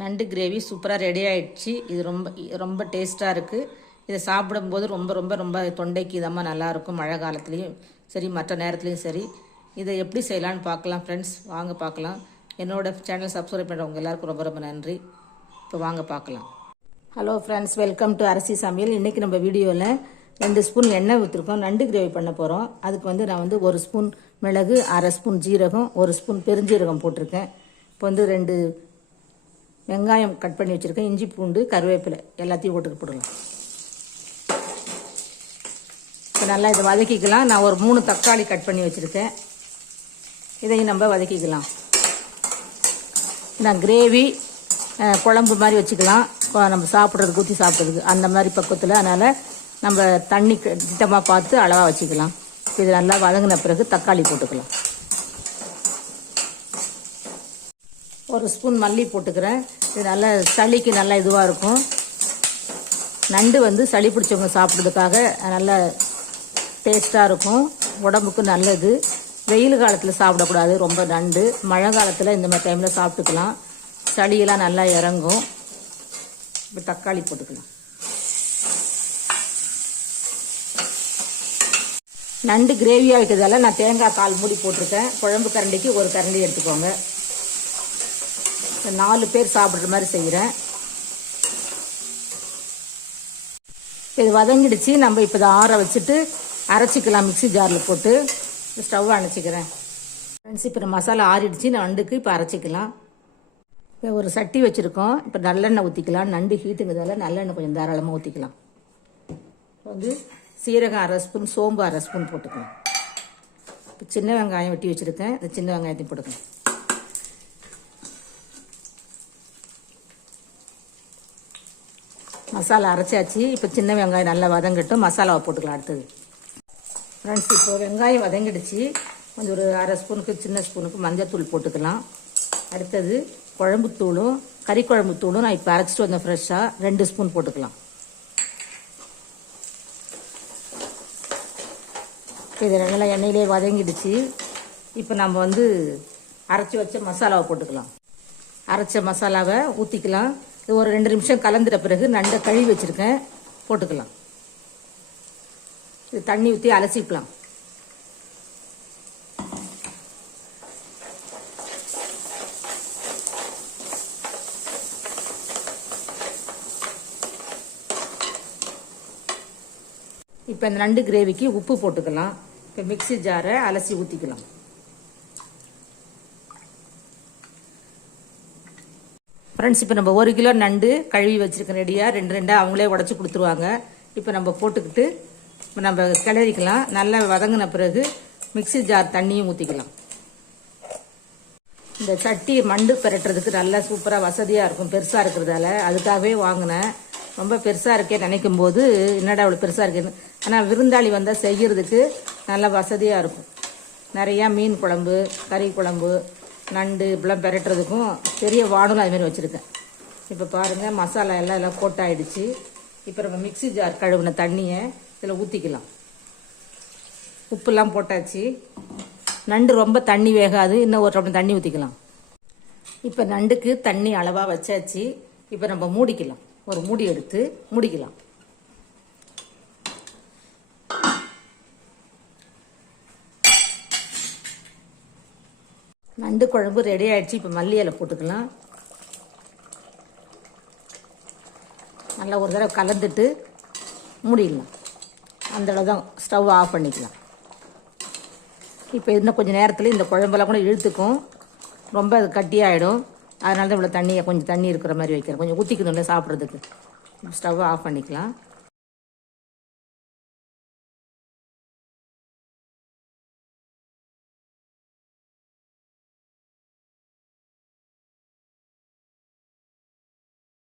நண்டு கிரேவி சூப்பராக ரெடி ஆகிடுச்சு இது ரொம்ப ரொம்ப டேஸ்ட்டாக இருக்குது இதை சாப்பிடும்போது ரொம்ப ரொம்ப ரொம்ப தொண்டைக்கு இதமாக நல்லாயிருக்கும். மழை காலத்துலேயும் சரி மற்ற நேரத்துலையும் சரி. இதை எப்படி செய்யலான்னு பார்க்கலாம் ஃப்ரெண்ட்ஸ் வாங்க பார்க்கலாம். என்னோட சேனல் சப்ஸ்கிரைப் பண்ணுறவங்க எல்லாருக்கும் ரொம்ப ரொம்ப நன்றி. இப்போ வாங்க பார்க்கலாம். ஹலோ ஃப்ரெண்ட்ஸ் வெல்கம் டு அரிசி சமையல். இன்றைக்கி நம்ம வீடியோவில் ரெண்டு ஸ்பூன் எண்ணெய் ஊற்றிருக்கோம் நண்டு கிரேவி பண்ண போகிறோம் அதுக்கு வந்து நான் வந்து ஒரு ஸ்பூன் மிளகு அரை ஸ்பூன் ஜீரகம் ஒரு ஸ்பூன் பெருஞ்சீரகம் போட்டிருக்கேன். இப்போ வந்து ரெண்டு வெங்காயம் கட் பண்ணி வச்சுருக்கேன். இஞ்சி பூண்டு கருவேப்பிலை எல்லாத்தையும் போட்டுட்டு போடலாம். இப்போ நல்லா இதை வதக்கிக்கலாம். நான் ஒரு மூணு தக்காளி கட் பண்ணி வச்சுருக்கேன். இதையும் நம்ம வதக்கிக்கலாம். நான் கிரேவி குழம்பு மாதிரி வச்சுக்கலாம். நம்ம சாப்பிட்றதுக்கு ஊற்றி சாப்பிட்றதுக்கு அந்த மாதிரி பக்கத்தில் அதனால் நம்ம தண்ணி திட்டமாக பார்த்து அளவாக வச்சுக்கலாம். இது நல்லா வதங்கின பிறகு தக்காளி போட்டுக்கலாம். ஒரு ஸ்பூன் மல்லி போட்டுக்கிறேன். இது நல்ல சளிக்கு நல்லா இதுவாக இருக்கும். நண்டு வந்து சளி பிடிச்சவங்க சாப்பிட்றதுக்காக நல்ல டேஸ்ட்டாக இருக்கும். உடம்புக்கு நல்லது. வெயில் காலத்தில் சாப்பிடக்கூடாது ரொம்ப நண்டு. மழை காலத்தில் இந்த மாதிரி டைமில் சாப்பிட்டுக்கலாம். சளியெல்லாம் நல்லா இறங்கும். இப்போ தக்காளி போட்டுக்கலாம். நண்டு கிரேவி ஆகிட்டதால நான் தேங்காய் கால் மூடி போட்டிருக்கேன். குழம்பு கரண்டிக்கு ஒரு கரண்டி எடுத்துக்கோங்க. நாலு பேர் சாப்பிட்ற மாதிரி செய்கிறேன் இது வதங்கிடுச்சு. நம்ம இப்போ இதை ஆற வச்சுட்டு அரைச்சிக்கலாம் மிக்ஸி ஜாரில் போட்டு. ஸ்டவ் அணைச்சிக்கிறேன். ஃப்ரெண்ட்ஸ் இப்போ மசாலா ஆறிடுச்சு. நண்டுக்கு இப்போ அரைச்சிக்கலாம். இப்போ ஒரு சட்டி வச்சுருக்கோம். இப்போ நல்லெண்ணெய் ஊற்றிக்கலாம் நண்டு ஹீட்டுங்கிறதால நல்லெண்ணெய் கொஞ்சம் தாராளமாக ஊற்றிக்கலாம் வந்து சீரகம் அரை ஸ்பூன் சோம்பு அரை ஸ்பூன் போட்டுக்கலாம். இப்போ சின்ன வெங்காயம் வெட்டி வச்சுருக்கேன். இந்த சின்ன வெங்காயத்தையும் போட்டுக்கலாம். மசாலா அரைச்சாச்சு. இப்போ சின்ன வெங்காயம் நல்லா வதங்கட்டும். மசாலாவை போட்டுக்கலாம் அடுத்தது. ஃப்ரெண்ட்ஸ் இப்போ வெங்காயம் வதங்கிடுச்சு. கொஞ்சம் ஒரு அரை ஸ்பூனுக்கு சின்ன ஸ்பூனுக்கு மஞ்சத்தூள் போட்டுக்கலாம். அடுத்தது குழம்புத்தூளும் கறி குழம்புத்தூளும் நான் இப்போ அரைச்சிட்டு வந்தேன் ஃப்ரெஷ்ஷாக ரெண்டு ஸ்பூன் போட்டுக்கலாம். இது நல்லா எண்ணெயிலே வதங்கிடுச்சு. இப்போ நம்ம வந்து அரைச்சி வச்ச மசாலாவை போட்டுக்கலாம். அரைச்ச மசாலாவை ஊற்றிக்கலாம் இது ஒரு ரெண்டு நிமிஷம் கலந்துட்ட பிறகு நண்டை கழுவி வச்சுருக்கேன். போட்டுக்கலாம். இது தண்ணி ஊற்றி அலசிக்கலாம். இப்போ இந்த நண்டு கிரேவிக்கு உப்பு போட்டுக்கலாம். இப்போ மிக்ஸி ஜாரை அலசி ஊற்றிக்கலாம் ஃப்ரெண்ட்ஸ் இப்போ நம்ம ஒரு கிலோ நண்டு கழுவி வச்சிருக்கோம் ரெடியாக ரெண்டு ரெண்டாக அவங்களே உடச்சி கொடுத்துருவாங்க. இப்போ நம்ம போட்டுக்கிட்டு இப்போ நம்ம கிளறிக்கலாம். நல்லா வதங்கின பிறகு மிக்ஸி ஜார் தண்ணியும் ஊற்றிக்கலாம் இந்த சட்டி மண்டு பெரட்டுறதுக்கு நல்லா சூப்பராக வசதியாக இருக்கும். பெருசாக இருக்கிறதால அதுக்காகவே வாங்கினேன். ரொம்ப பெருசாக இருக்கே நினைக்கும் போது என்னடா அவ்வளோ பெருசாக இருக்கேன்னு. ஆனால் விருந்தாளி வந்தால் செய்கிறதுக்கு நல்லா வசதியாக இருக்கும். நிறையா மீன் குழம்பு கறி குழம்பு நண்டு இப்படிலாம் பெரட்டுறதுக்கும் பெரிய வானலும் அதுமாரி வச்சுருக்கேன். இப்போ பாருங்கள் மசாலா எல்லாம் எல்லாம் கோட்டாயிடுச்சு. இப்போ நம்ம மிக்சி ஜார் கழுவின தண்ணியை இதில் ஊற்றிக்கலாம் உப்புலாம் போட்டாச்சு. நண்டு ரொம்ப தண்ணி வேகாது இன்னும் ஒரு டம்ளர் தண்ணி ஊற்றிக்கலாம் இப்போ நண்டுக்கு தண்ணி அளவாக வச்சாச்சு. இப்போ நம்ம மூடிக்கலாம். ஒரு மூடி எடுத்து மூடிக்கலாம். நண்டு குழம்பு ரெடி ஆயிடுச்சு. இப்போ மல்லி இலை போட்டுக்கலாம். நல்லா ஒரு தடவை கலந்துட்டு மூடிடலாம். அந்தளவு தான் ஸ்டவ் ஆஃப் பண்ணிக்கலாம். இப்போ இன்னும் கொஞ்சம் நேரத்தில் இந்த குழம்பெல்லாம் கூட இழுத்துக்கும். ரொம்ப அது கட்டியாயிடும். அதனால தான் இவ்வளோ தண்ணியை கொஞ்சம் தண்ணி இருக்கிற மாதிரி வைக்கிறேன். கொஞ்சம் ஊற்றிக்கணும்ல சாப்பிட்றதுக்கு. ஸ்டவ் ஆஃப் பண்ணிக்கலாம்.